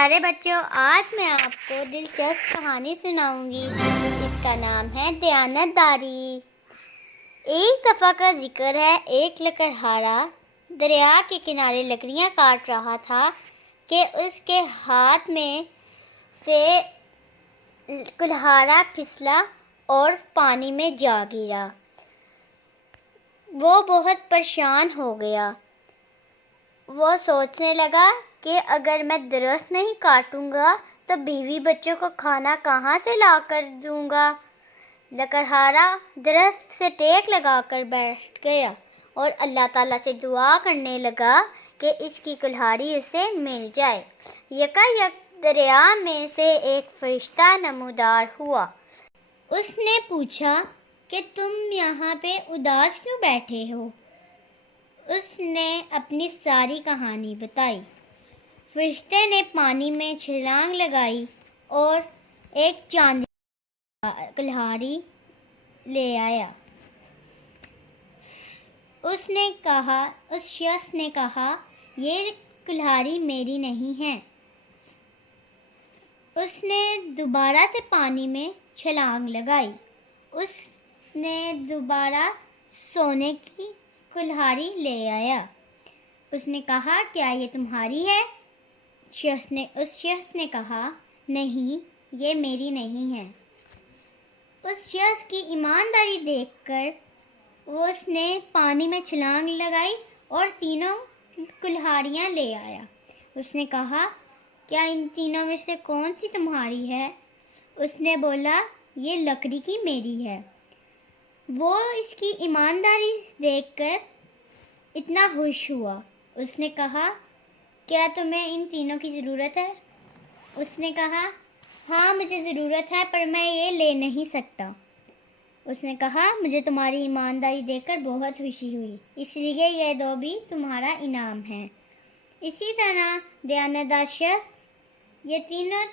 پیارے بچوں، آج میں آپ کو دلچسپ کہانی سناؤں گی۔ اس کا نام ہے دیانت داری۔ ایک دفعہ کا ذکر ہے، ایک لکڑہارا دریا کے کنارے لکڑیاں کاٹ رہا تھا کہ اس کے ہاتھ میں سے کلہاڑا پھسلا اور پانی میں جا گرا۔ وہ بہت پریشان ہو گیا۔ وہ سوچنے لگا کہ اگر میں درخت نہیں کاٹوں گا تو بیوی بچوں کو کھانا کہاں سے لا کر دوں گا۔ لکڑہارا درخت سے ٹیک لگا کر بیٹھ گیا اور اللہ تعالیٰ سے دعا کرنے لگا کہ اس کی کلہاڑی اسے مل جائے۔ یکایک دریا میں سے ایک فرشتہ نمودار ہوا۔ اس نے پوچھا کہ تم یہاں پہ اداس کیوں بیٹھے ہو؟ اس نے اپنی ساری کہانی بتائی۔ فرشتے نے پانی میں چھلانگ لگائی اور ایک چاندی کی کلہاڑی لے آیا۔ اس شخص نے کہا یہ کلہاڑی میری نہیں ہے۔ اس نے دوبارہ سے پانی میں چھلانگ لگائی۔ اس نے دوبارہ سونے کی کلہاڑی لے آیا۔ اس نے کہا کیا یہ تمہاری ہے؟ اس شخص نے کہا نہیں، یہ میری نہیں ہے۔ اس شخص کی ایمانداری دیکھ کر اس نے پانی میں چھلانگ لگائی اور تینوں کلہاڑیاں لے آیا۔ اس نے کہا کیا ان تینوں میں سے کون سی تمہاری ہے؟ اس نے بولا یہ لکڑی کی میری ہے۔ وہ اس کی ایمانداری دیکھ کر اتنا خوش ہوا۔ اس نے کہا کیا تمہیں ان تینوں کی ضرورت ہے؟ اس نے کہا ہاں مجھے ضرورت ہے، پر میں یہ لے نہیں سکتا۔ اس نے کہا مجھے تمہاری ایمانداری دیکھ کر بہت خوشی ہوئی، اس لیے یہ دو بھی تمہارا انعام ہے۔ اسی طرح دیانتدار شخص یہ تینوں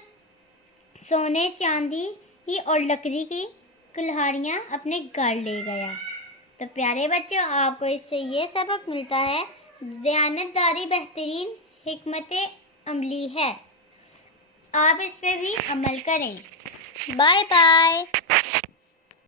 سونے، چاندی اور لکڑی کی کلہاڑیاں اپنے گھر لے گیا۔ تو پیارے بچوں، آپ کو اس سے یہ سبق ملتا ہے دیانت داری بہترین حکمت عملی ہے۔ آپ اس پہ بھی عمل کریں۔ Bye bye.